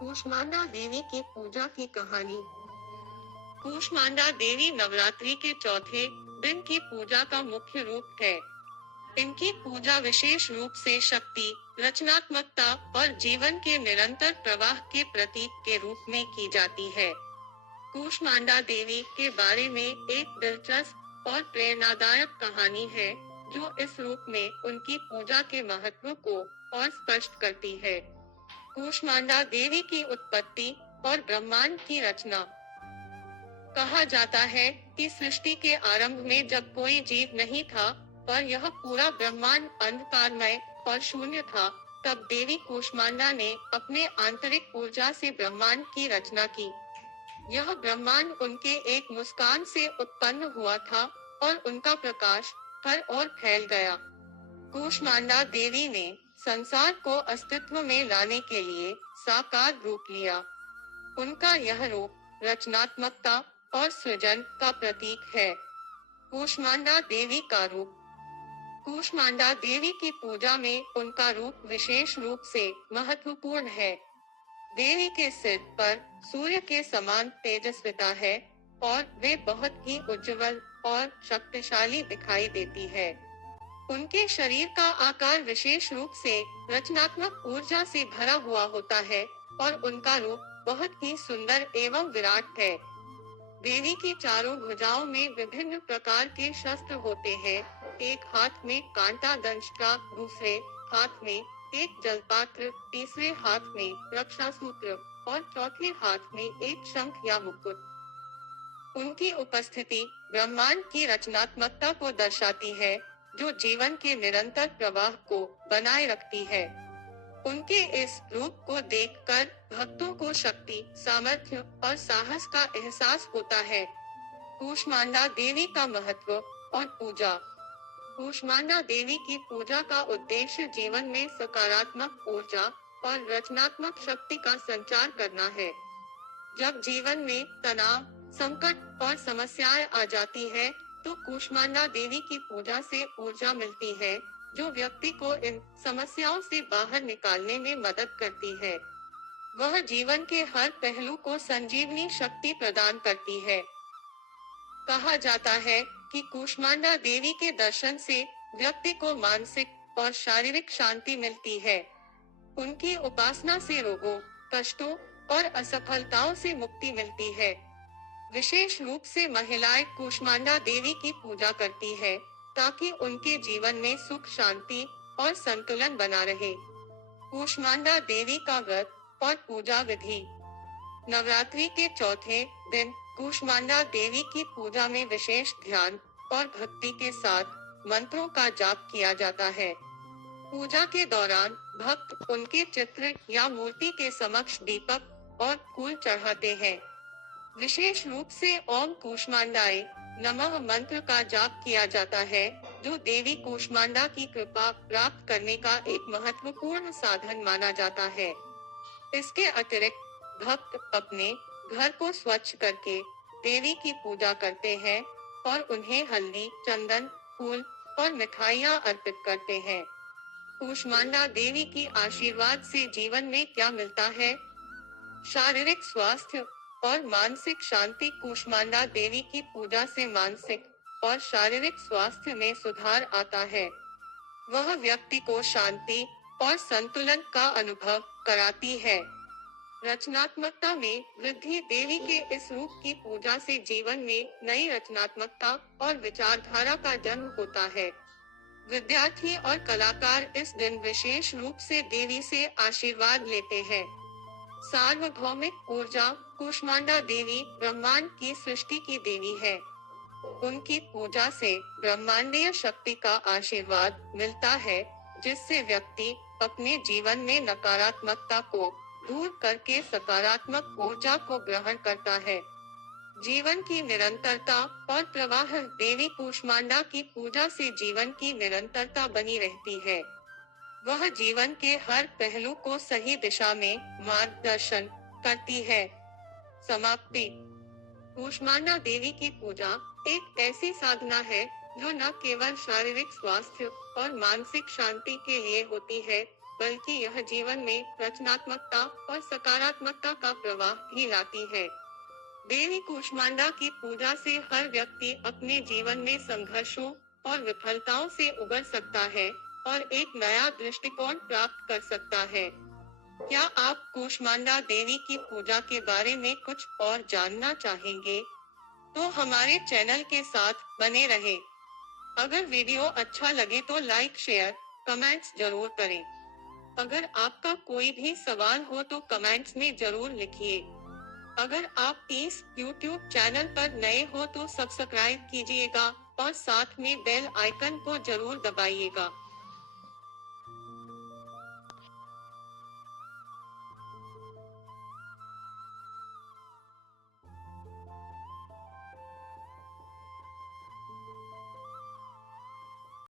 कूष्मांडा देवी की पूजा की कहानी। कूष्मांडा देवी नवरात्रि के चौथे दिन की पूजा का मुख्य रूप है। इनकी पूजा विशेष रूप से शक्ति, रचनात्मकता और जीवन के निरंतर प्रवाह के प्रतीक के रूप में की जाती है। कूष्मांडा देवी के बारे में एक दिलचस्प और प्रेरणादायक कहानी है, जो इस रूप में उनकी पूजा के महत्व को और स्पष्ट करती है। कूष्मांडा देवी की उत्पत्ति और ब्रह्मांड की रचना। कहा जाता है कि सृष्टि के आरंभ में जब कोई जीव नहीं था और यह पूरा ब्रह्मांड अंधकारमय और शून्य था, तब देवी कूष्मांडा ने अपने आंतरिक ऊर्जा से ब्रह्मांड की रचना की। यह ब्रह्मांड उनके एक मुस्कान से उत्पन्न हुआ था और उनका प्रकाश हर ओर फैल गया। कूष्मांडा देवी ने संसार को अस्तित्व में लाने के लिए साकार रूप लिया। उनका यह रूप रचनात्मकता और सृजन का प्रतीक है। कूष्मांडा देवी का रूप। कूष्मांडा देवी की पूजा में उनका रूप विशेष रूप से महत्वपूर्ण है। देवी के सिर पर सूर्य के समान तेजस्विता है और वे बहुत ही उज्जवल और शक्तिशाली दिखाई देती है। उनके शरीर का आकार विशेष रूप से रचनात्मक ऊर्जा से भरा हुआ होता है और उनका रूप बहुत ही सुंदर एवं विराट है। देवी की चारों भुजाओं में विभिन्न प्रकार के शस्त्र होते हैं। एक हाथ में कांटा दंष्ट्रा, दूसरे हाथ में एक जलपात्र, तीसरे हाथ में रक्षा सूत्र और चौथे हाथ में एक शंख या मुकुट। उनकी उपस्थिति ब्रह्मांड की रचनात्मकता को दर्शाती है, जो जीवन के निरंतर प्रवाह को बनाए रखती है। उनके इस रूप को देखकर भक्तों को शक्ति, सामर्थ्य और साहस का एहसास होता है। कूष्मांडा देवी का महत्व और पूजा। कूष्मांडा देवी की पूजा का उद्देश्य जीवन में सकारात्मक ऊर्जा और रचनात्मक शक्ति का संचार करना है। जब जीवन में तनाव, संकट और समस्याएं आ जाती है, तो कूष्मांडा देवी की पूजा से ऊर्जा मिलती है, जो व्यक्ति को इन समस्याओं से बाहर निकालने में मदद करती है। वह जीवन के हर पहलू को संजीवनी शक्ति प्रदान करती है। कहा जाता है कि कूष्मांडा देवी के दर्शन से व्यक्ति को मानसिक और शारीरिक शांति मिलती है। उनकी उपासना से रोगों, कष्टों और असफलताओं से मुक्ति मिलती है। विशेष रूप से महिलाएं कूष्मांडा देवी की पूजा करती है, ताकि उनके जीवन में सुख, शांति और संतुलन बना रहे। कूष्मांडा देवी का व्रत और पूजा विधि। नवरात्रि के चौथे दिन कूष्मांडा देवी की पूजा में विशेष ध्यान और भक्ति के साथ मंत्रों का जाप किया जाता है। पूजा के दौरान भक्त उनके चित्र या मूर्ति के समक्ष दीपक और फूल चढ़ाते हैं। विशेष रूप से ओम कूष्मांडाय नमः मंत्र का जाप किया जाता है, जो देवी कूष्मांडा की कृपा प्राप्त करने का एक महत्वपूर्ण साधन माना जाता है। इसके अतिरिक्त भक्त अपने घर को स्वच्छ करके देवी की पूजा करते हैं और उन्हें हल्दी, चंदन, फूल और मिठाइयाँ अर्पित करते हैं। कूष्मांडा देवी की आशीर्वाद से जीवन में क्या मिलता है? शारीरिक स्वास्थ्य और मानसिक शांति। कूष्मांडा देवी की पूजा से मानसिक और शारीरिक स्वास्थ्य में सुधार आता है। वह व्यक्ति को शांति और संतुलन का अनुभव कराती है। रचनात्मकता में वृद्धि। देवी के इस रूप की पूजा से जीवन में नई रचनात्मकता और विचारधारा का जन्म होता है। विद्यार्थी और कलाकार इस दिन विशेष रूप से देवी से आशीर्वाद लेते हैं। सार्वभौमिक ऊर्जा। कूष्मांडा देवी ब्रह्मांड की सृष्टि की देवी है। उनकी पूजा से ब्रह्मांडीय शक्ति का आशीर्वाद मिलता है, जिससे व्यक्ति अपने जीवन में नकारात्मकता को दूर करके सकारात्मक ऊर्जा को ग्रहण करता है। जीवन की निरंतरता और प्रवाह। देवी कूष्मांडा की पूजा से जीवन की निरंतरता बनी रहती है। वह जीवन के हर पहलू को सही दिशा में मार्गदर्शन करती है। समाप्ति। कूष्मांडा देवी की पूजा एक ऐसी साधना है, जो न केवल शारीरिक स्वास्थ्य और मानसिक शांति के लिए होती है, बल्कि यह जीवन में रचनात्मकता और सकारात्मकता का प्रवाह भी लाती है। देवी कूष्मांडा की पूजा से हर व्यक्ति अपने जीवन में संघर्षों और विफलताओं से उबर सकता है और एक नया दृष्टिकोण प्राप्त कर सकता है। क्या आप कूष्मांडा देवी की पूजा के बारे में कुछ और जानना चाहेंगे? तो हमारे चैनल के साथ बने रहें। अगर वीडियो अच्छा लगे तो लाइक, शेयर, कमेंट्स जरूर करें। अगर आपका कोई भी सवाल हो तो कमेंट्स में जरूर लिखिए। अगर आप इस YouTube चैनल पर नए हो तो सब्सक्राइब कीजिएगा और साथ में बेल आइकन को जरूर दबाइएगा।